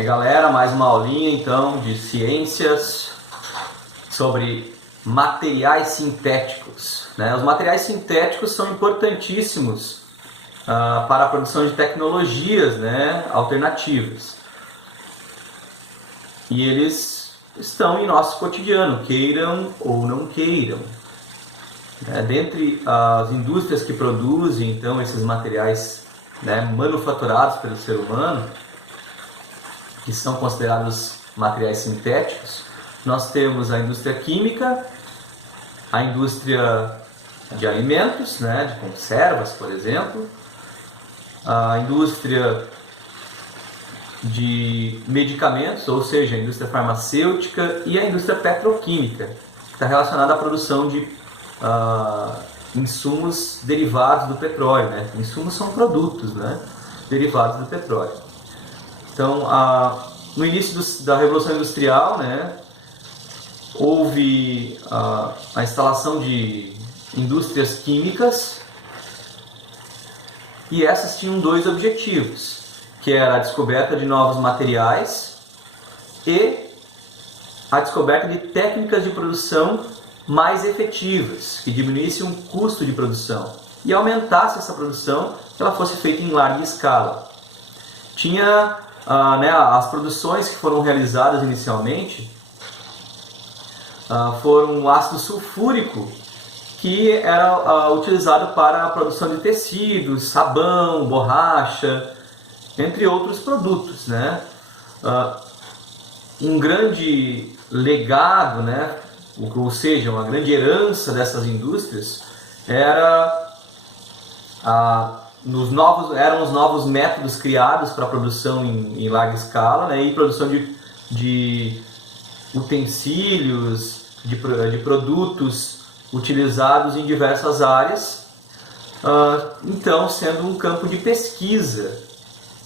Aí galera, mais uma aulinha então de ciências sobre materiais sintéticos, né? Os materiais sintéticos são importantíssimos para a produção de tecnologias, né, alternativas. E eles estão em nosso cotidiano, queiram ou não queiram. Dentre as indústrias que produzem então esses materiais, né, manufaturados pelo ser humano, que são considerados materiais sintéticos, nós temos a indústria química, a indústria de alimentos, né, de conservas, por exemplo, a indústria de medicamentos, ou seja, a indústria farmacêutica, e a indústria petroquímica, que está relacionada à produção de insumos derivados do petróleo, né? Insumos são produtos, né, derivados do petróleo. Então, no início da Revolução Industrial, né, houve a instalação de indústrias químicas, e essas tinham dois objetivos, que era a descoberta de novos materiais e a descoberta de técnicas de produção mais efetivas, que diminuíssem o custo de produção e aumentasse essa produção, que ela fosse feita em larga escala. Tinha as produções que foram realizadas inicialmente foram o ácido sulfúrico, que era utilizado para a produção de tecidos, sabão, borracha, entre outros produtos, né? Um grande legado, né, ou seja, uma grande herança dessas indústrias eram os novos métodos criados para a produção em larga escala, né, e produção de utensílios, de produtos utilizados em diversas áreas, então sendo um campo de pesquisa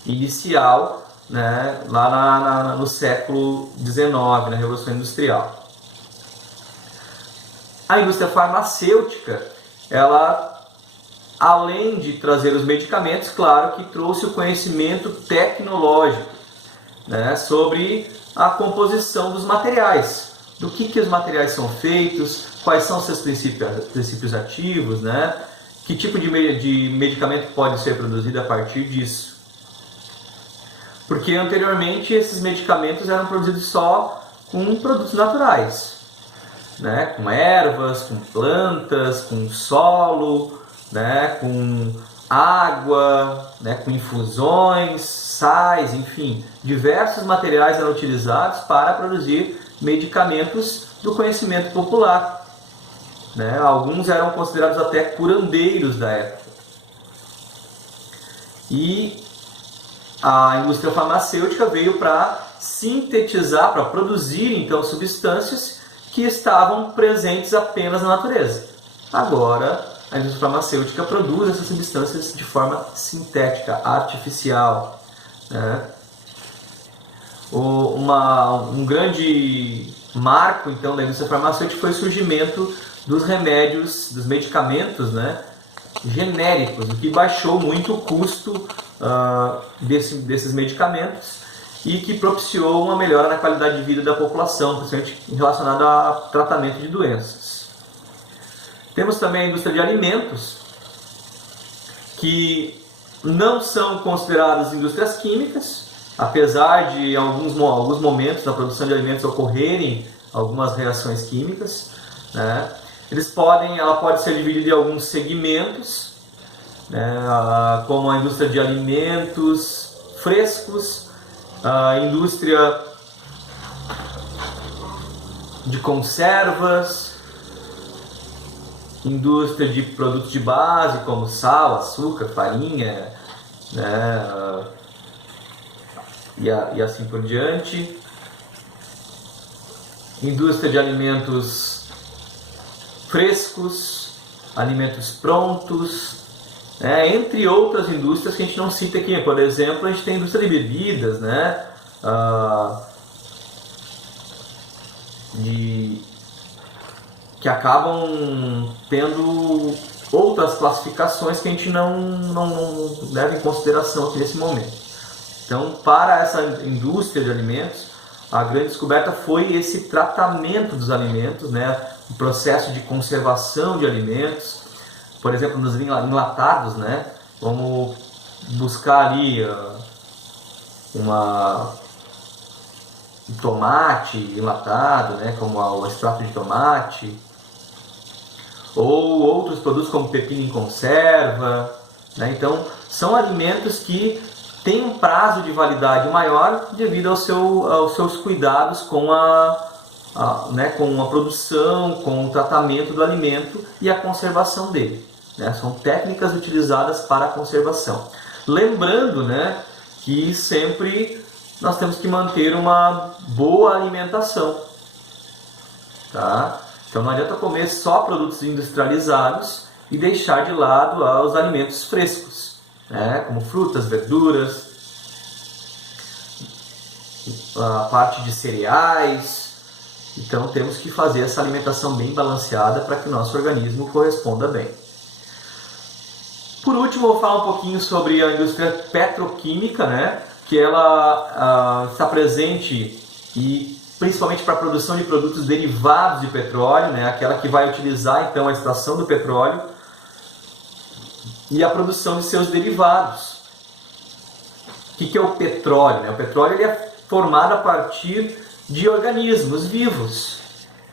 inicial, né, lá no século XIX, na Revolução Industrial. A indústria farmacêutica, ela, além de trazer os medicamentos, claro que trouxe o conhecimento tecnológico, né, sobre a composição dos materiais, do que os materiais são feitos, quais são seus princípios ativos, né, que tipo de medicamento pode ser produzido a partir disso. Porque anteriormente esses medicamentos eram produzidos só com produtos naturais, né, com ervas, com plantas, com solo, né, com água, né, com infusões, sais, enfim, diversos materiais eram utilizados para produzir medicamentos do conhecimento popular, né? Alguns eram considerados até curandeiros da época. E a indústria farmacêutica veio para sintetizar, para produzir então substâncias que estavam presentes apenas na natureza. Agora, a indústria farmacêutica produz essas substâncias de forma sintética, artificial, né? Um grande marco então da indústria farmacêutica foi o surgimento dos remédios, dos medicamentos, né, genéricos, o que baixou muito o custo desses medicamentos e que propiciou uma melhora na qualidade de vida da população, principalmente relacionada a tratamento de doenças. Temos também a indústria de alimentos, que não são consideradas indústrias químicas, apesar de em alguns momentos na produção de alimentos ocorrerem algumas reações químicas, né? Ela pode ser dividida em alguns segmentos, né, como a indústria de alimentos frescos, a indústria de conservas, indústria de produtos de base como sal, açúcar, farinha, né, e assim por diante, indústria de alimentos frescos, alimentos prontos, entre outras indústrias que a gente não cita aqui. Por exemplo, a gente tem a indústria de bebidas, né, que acabam tendo outras classificações que a gente não leva em consideração aqui nesse momento. Então, para essa indústria de alimentos, a grande descoberta foi esse tratamento dos alimentos, né? O processo de conservação de alimentos, por exemplo, nos enlatados, né? Vamos buscar ali um tomate enlatado, né? Como o extrato de tomate, ou outros produtos como pepino em conserva, né? Então, são alimentos que têm um prazo de validade maior devido aos seus cuidados com com a produção, com o tratamento do alimento e a conservação dele, né? São técnicas utilizadas para a conservação. Lembrando, né, que sempre nós temos que manter uma boa alimentação, tá? Então não adianta comer só produtos industrializados e deixar de lado os alimentos frescos, né? Como frutas, verduras, a parte de cereais. Então temos que fazer essa alimentação bem balanceada para que o nosso organismo corresponda bem. Por último, eu vou falar um pouquinho sobre a indústria petroquímica, né? Que ela está presente e principalmente para a produção de produtos derivados de petróleo, né? Aquela que vai utilizar então a extração do petróleo e a produção de seus derivados. O que é o petróleo, né? O petróleo ele é formado a partir de organismos vivos,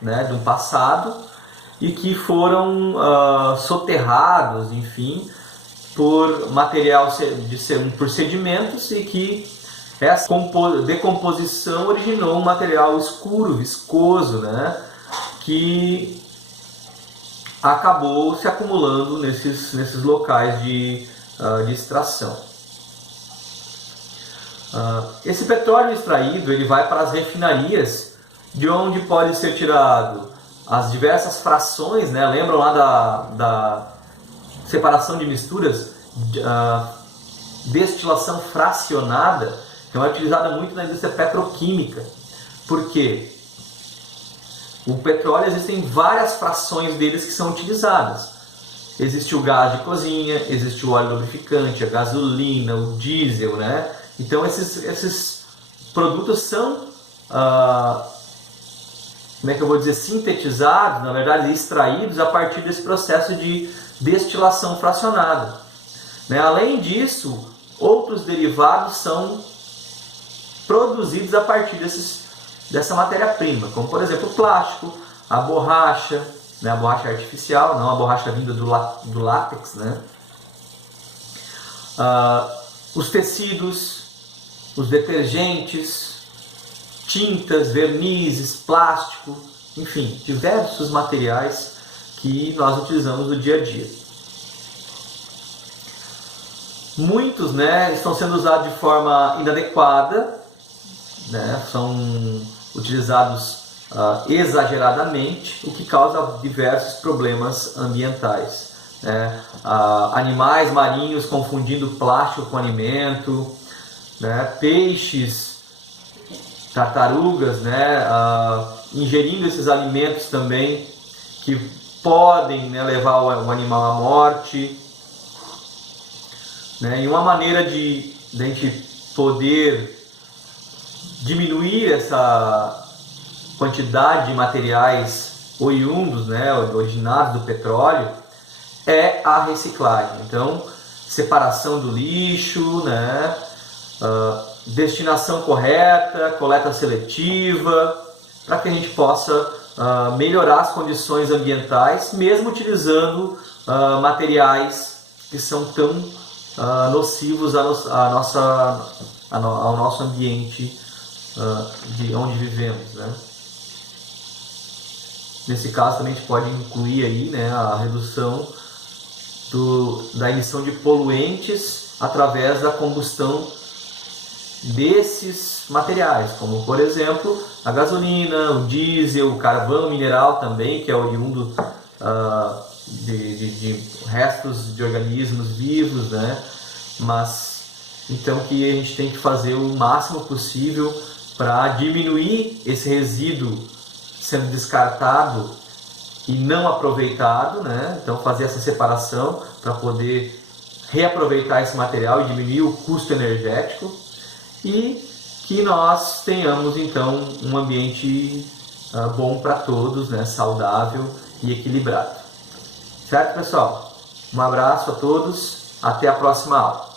né? De um passado e que foram soterrados, enfim, por material por sedimentos, e que essa decomposição originou um material escuro, viscoso, né, que acabou se acumulando nesses locais de extração. Esse petróleo extraído ele vai para as refinarias, de onde pode ser tirado as diversas frações, né? Lembram lá da separação de misturas, destilação fracionada, então é utilizada muito na indústria petroquímica. Por quê? O petróleo, existem várias frações deles que são utilizadas. Existe o gás de cozinha, existe o óleo lubrificante, a gasolina, o diesel, né? Então esses produtos são, como é que eu vou dizer, sintetizados, na verdade extraídos a partir desse processo de destilação fracionada, né? Além disso, outros derivados são produzidos a partir dessa matéria-prima, como por exemplo o plástico, a borracha, né? A borracha artificial, não a borracha vinda do látex, né? Os tecidos, os detergentes, tintas, vernizes, plástico, enfim, diversos materiais que nós utilizamos no dia a dia. Muitos, né, estão sendo usados de forma inadequada, né, são utilizados exageradamente, o que causa diversos problemas ambientais, né? Animais marinhos confundindo plástico com alimento, né, peixes, tartarugas, né, ingerindo esses alimentos também, que podem, né, levar o animal à morte, né? E uma maneira de a gente poder diminuir essa quantidade de materiais oriundos, né, originados do petróleo, é a reciclagem. Então, separação do lixo, né, destinação correta, coleta seletiva, para que a gente possa melhorar as condições ambientais, mesmo utilizando materiais que são tão nocivos ao nosso ambiente de onde vivemos, né? Nesse caso também a gente pode incluir aí, né, a redução da emissão de poluentes através da combustão desses materiais, como por exemplo a gasolina, o diesel, o carvão mineral também, que é oriundo de restos de organismos vivos, né? Mas então que a gente tem que fazer o máximo possível para diminuir esse resíduo sendo descartado e não aproveitado, né? Então fazer essa separação para poder reaproveitar esse material e diminuir o custo energético. e que nós tenhamos então um ambiente bom para todos, né? Saudável e equilibrado. Certo, pessoal? Um abraço a todos, até a próxima aula.